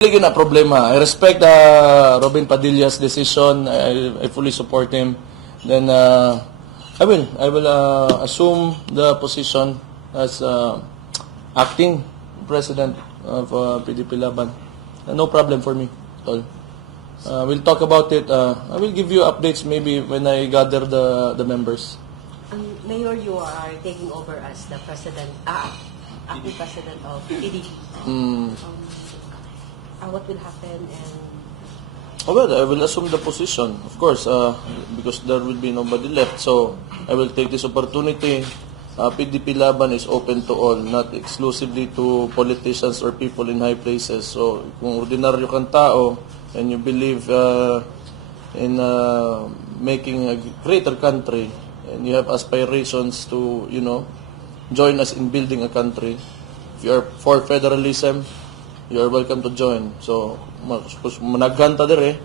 Really na problema. I respect Robin Padilla's decision. I fully support him. Then I will assume the position as acting president of PDP Laban. No problem for me at all. We'll talk about it. I will give you updates maybe when I gather the members. Mayor, you are taking over as the president, acting president of PDP. What will happen? Well, I will assume the position, of course, because there will be nobody left. So I will take this opportunity. PDP Laban is open to all, not exclusively to politicians or people in high places. So kung ordinaryo kang tao and you believe in making a greater country and you have aspirations to, join us in building a country, if you are for federalism, you are welcome to join. So, managhanta dire,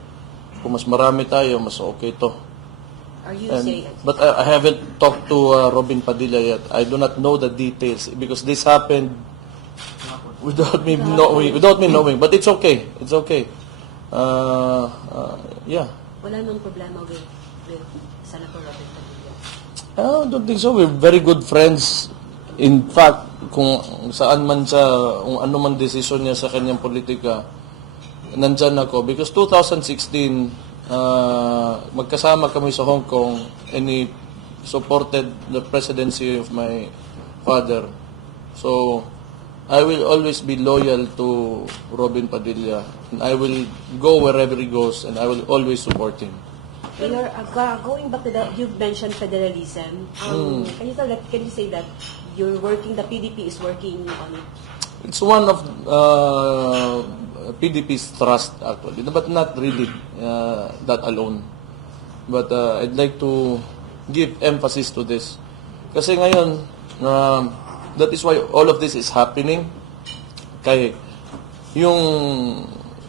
kung mas marami tayo, mas okay to. Are you saying? But I haven't talked to Robin Padilla yet. I do not know the details because this happened without me knowing. But it's okay. It's okay. Yeah. Wala nang problema with Senator Robin Padilla? I don't think so. We're very good friends. In fact, kung saan man siya, kung ano man desisyon niya sa kanyang politika, nandyan ako. Because 2016, magkasama kami sa Hong Kong and he supported the presidency of my father. So, I will always be loyal to Robin Padilla. And I will go wherever he goes and I will always support him. Mayor, going back to that, you've mentioned federalism. Can you say that the PDP is working on it? It's one of PDP's thrust actually, but not really that alone. But I'd like to give emphasis to this. Kasi ngayon, that is why all of this is happening. Kaya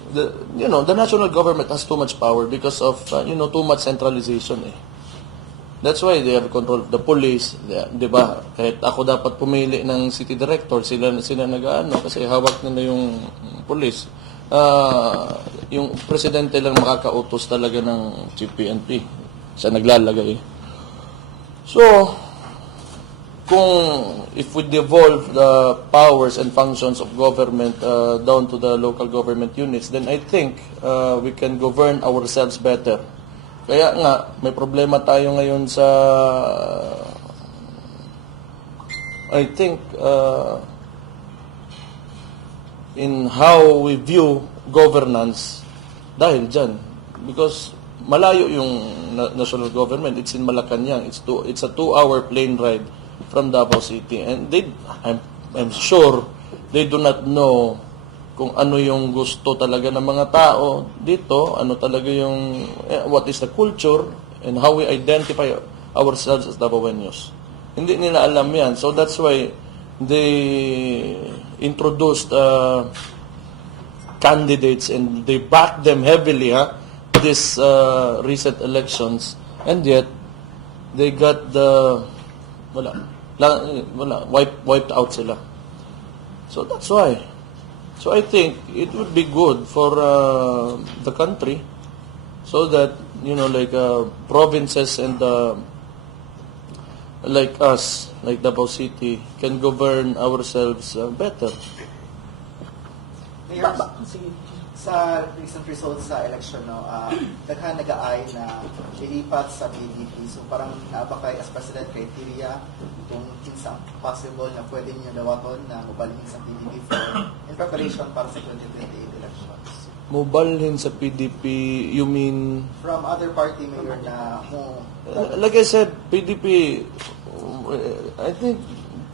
the national government has too much power because of too much centralization eh. That's why they have control of the police, 'di ba? Kahit ako dapat pumili ng city director, sila nag-aano kasi hawak nila yung police. Yung presidente lang makakautos talaga ng Chief PNP. Siya naglalagay. So, if we devolve the powers and functions of government down to the local government units, then I think we can govern ourselves better. Kaya nga, may problema tayo ngayon sa, I think, in how we view governance dahil dyan. Because malayo yung national government. It's in Malacanang. It's a 2-hour plane ride from Davao City. And I'm sure they do not know kung ano yung gusto talaga ng mga tao dito, ano talaga yung, what is the culture, and how we identify ourselves as Davaoenos. Hindi nila alam yan. So that's why they introduced candidates and they backed them heavily this recent elections, and yet they got wiped out sila. So that's why. So I think it would be good for the country so that, provinces and like us, like Davao City, can govern ourselves better. Mayor, sa recent results sa election, daghan nag-aay na lilipat sa PDP. So parang naabakay as president criteria kung kinsa possible na pwede niyo dawaton na mubalhin sa PDP in preparation para sa 2028 elections. Mubalhin sa PDP, you mean? From other party, Mayor, na like I said, PDP, I think,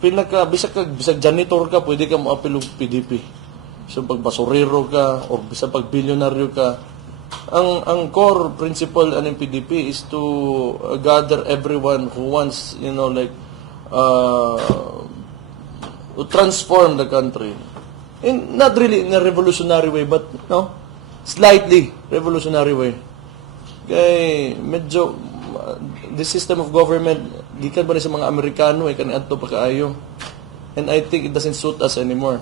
bisag janitor ka, pwede ka mo-appeal ng PDP. So pag basurero ka o bisa pag bilyonaryo ka, ang core principle ng PDP is to gather everyone who wants, to transform the country. And not really in a revolutionary way, but slightly revolutionary way. Kaya medyo the system of government gikan ba ni sa mga Amerikano kani adto pa kaayo. And I think it doesn't suit us anymore.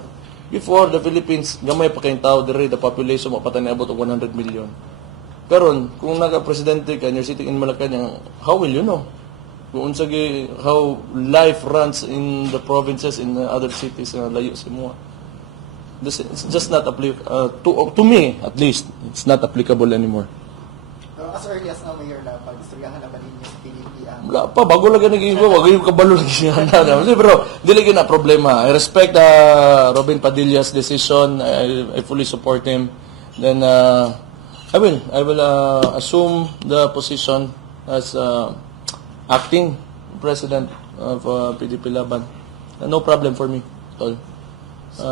Before, the Philippines, gamay pa kayong tao diri, the population mapatay na abot og 100 million. Karon, kung naka-presidente ka, and you're sitting in Malacanang, how will you know? Kung unsa how life runs in the provinces, in the other cities, layo si mo. It's just not applicable, to me, at least, it's not applicable anymore. Pero as early as now, Mayor, na pag-istoryahan naman ninyo sa PDP ang Wala pa, bago lang naging iba, wag yung kabalo lang siya na. Pero, dili na problema. I respect Robin Padilla's decision. I fully support him. Then, I will assume the position as acting president of PDP Laban. No problem for me at all.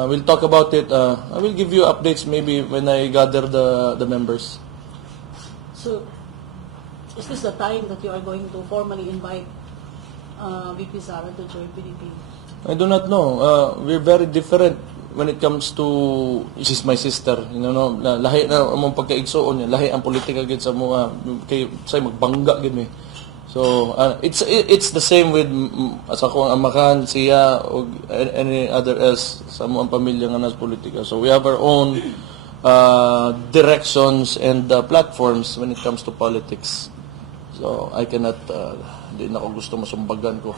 We'll talk about it. I will give you updates maybe when I gather the members. So, is this the time that you are going to formally invite VP Sara to join PDP? I do not know. We're very different when it comes to, she's my sister, lahi na among pagkaigsoon niya, lahi ang politika gid sa mga kay say magbangga gid mi. So it's the same with sa akong amakan, siya o any other else sa among pamilya nga nas politika. So we have our own directions and platforms when it comes to politics. So I cannot, di na ako gusto masumbagan ko.